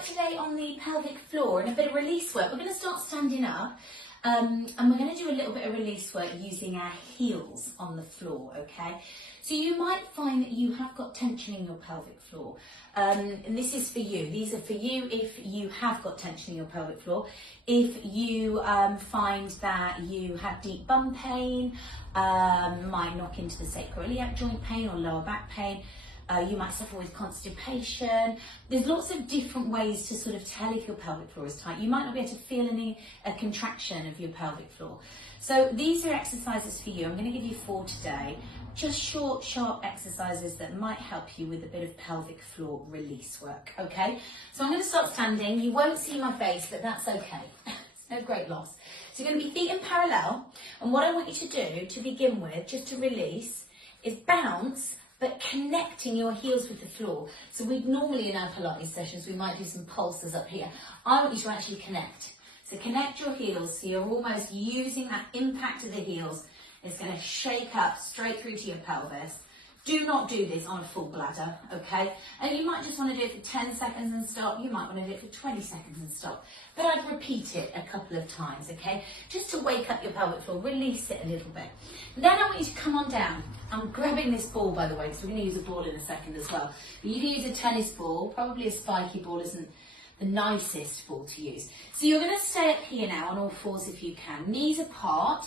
work today on the pelvic floor and a bit of release work. We're going to start standing up and we're going to do a little bit of release work using our heels on the floor, okay? So you might find that you have got tension in your pelvic floor, and this is for you. These are for you if you have got tension in your pelvic floor. If you find that you have deep bum pain, might knock into the sacroiliac joint pain or lower back pain, you might suffer with constipation. There's lots of different ways to sort of tell if your pelvic floor is tight. You might not be able to feel a contraction of your pelvic floor. So these are exercises for you. I'm going to give you 4 today. Just short, sharp exercises that might help you with a bit of pelvic floor release work, okay? So I'm going to start standing. You won't see my face, but that's okay. It's no great loss. So you're going to be feet in parallel. And what I want you to do to begin with, just to release, is bounce, but connecting your heels with the floor. So we normally in our Pilates sessions, we might do some pulses up here. I want you to actually connect. So connect your heels so you're almost using that impact of the heels. It's going to shake up straight through to your pelvis. Do not do this on a full bladder, okay? And you might just want to do it for 10 seconds and stop. You might want to do it for 20 seconds and stop. But I'd repeat it a couple of times, okay? Just to wake up your pelvic floor, release it a little bit. Then I want you to come on down. I'm grabbing this ball, by the way, because we're going to use a ball in a second as well. But you can use a tennis ball. Probably a spiky ball isn't the nicest ball to use. So you're going to stay up here now on all fours if you can. Knees apart,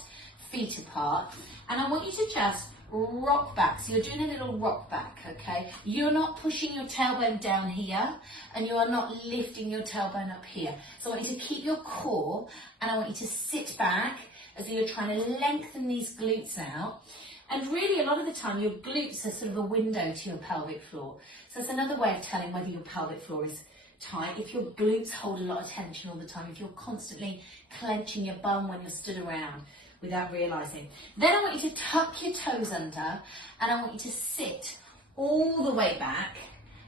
feet apart. And I want you to just rock back. So you're doing a little rock back, okay? You're not pushing your tailbone down here and you are not lifting your tailbone up here. So I want you to keep your core and I want you to sit back as though you're trying to lengthen these glutes out. And really a lot of the time your glutes are sort of a window to your pelvic floor. So it's another way of telling whether your pelvic floor is tight. If your glutes hold a lot of tension all the time, if you're constantly clenching your bum when you're stood around without realising. Then I want you to tuck your toes under and I want you to sit all the way back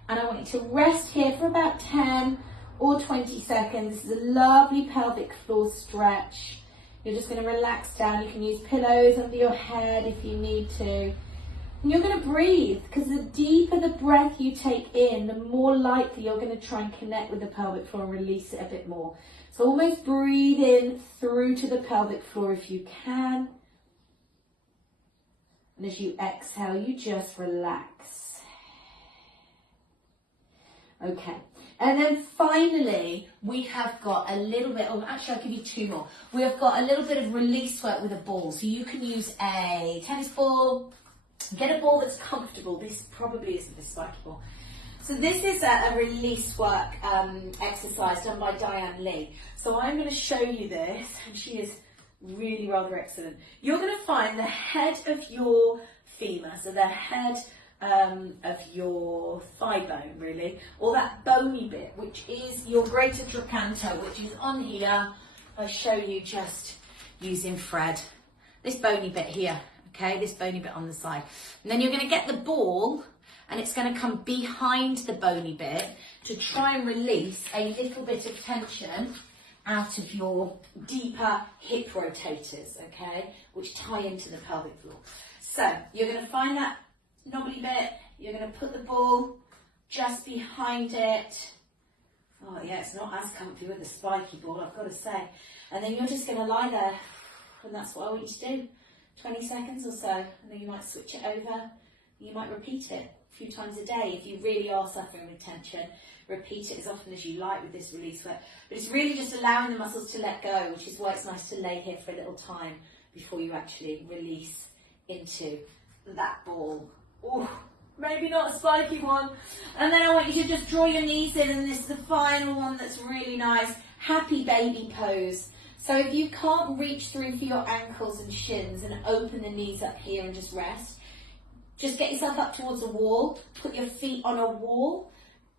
and I want you to rest here for about 10 or 20 seconds. This is a lovely pelvic floor stretch. You're just going to relax down. You can use pillows under your head if you need to. And you're going to breathe because the deeper the breath you take in, the more likely you're going to try and connect with the pelvic floor and release it a bit more. So almost breathe in through to the pelvic floor if you can. And as you exhale, you just relax. Okay. And then finally, we have got a little bit, oh, actually I'll give you 2 more. We have got a little bit of release work with a ball. So you can use a tennis ball, get a ball that's comfortable. This probably isn't a spiky ball. So this is a release work exercise done by Diane Lee. So I'm going to show you this, and she is really rather excellent. You're going to find the head of your femur, so the head of your thigh bone, really, or that bony bit, which is your greater trochanter, which is on here. I'll show you just using Fred. This bony bit here, okay, this bony bit on the side. And then you're going to get the ball, and it's going to come behind the bony bit to try and release a little bit of tension out of your deeper hip rotators, okay, which tie into the pelvic floor. So you're going to find that knobbly bit, you're going to put the ball just behind it. Oh yeah, it's not as comfy with the spiky ball, I've got to say. And then you're just going to lie there, and that's what I want you to do. 20 seconds or so, and then you might switch it over. You might repeat it a few times a day. If you really are suffering with tension, repeat it as often as you like with this release work. But it's really just allowing the muscles to let go, which is why it's nice to lay here for a little time before you actually release into that ball. Oh, maybe not a spiky one. And then I want you to just draw your knees in, and this is the final one that's really nice. Happy baby pose. So if you can't reach through for your ankles and shins and open the knees up here and just rest, just get yourself up towards a wall, put your feet on a wall,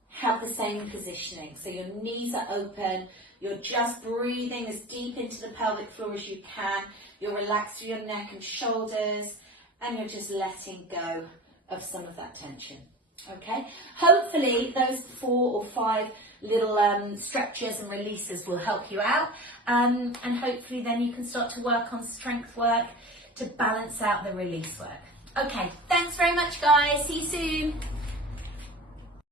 have the same positioning. So your knees are open, you're just breathing as deep into the pelvic floor as you can, you're relaxed through your neck and shoulders, and you're just letting go of some of that tension. Okay, hopefully those 4 or 5 little stretches and releases will help you out, and hopefully then you can start to work on strength work to balance out the release work. Okay, thanks very much guys, see you soon.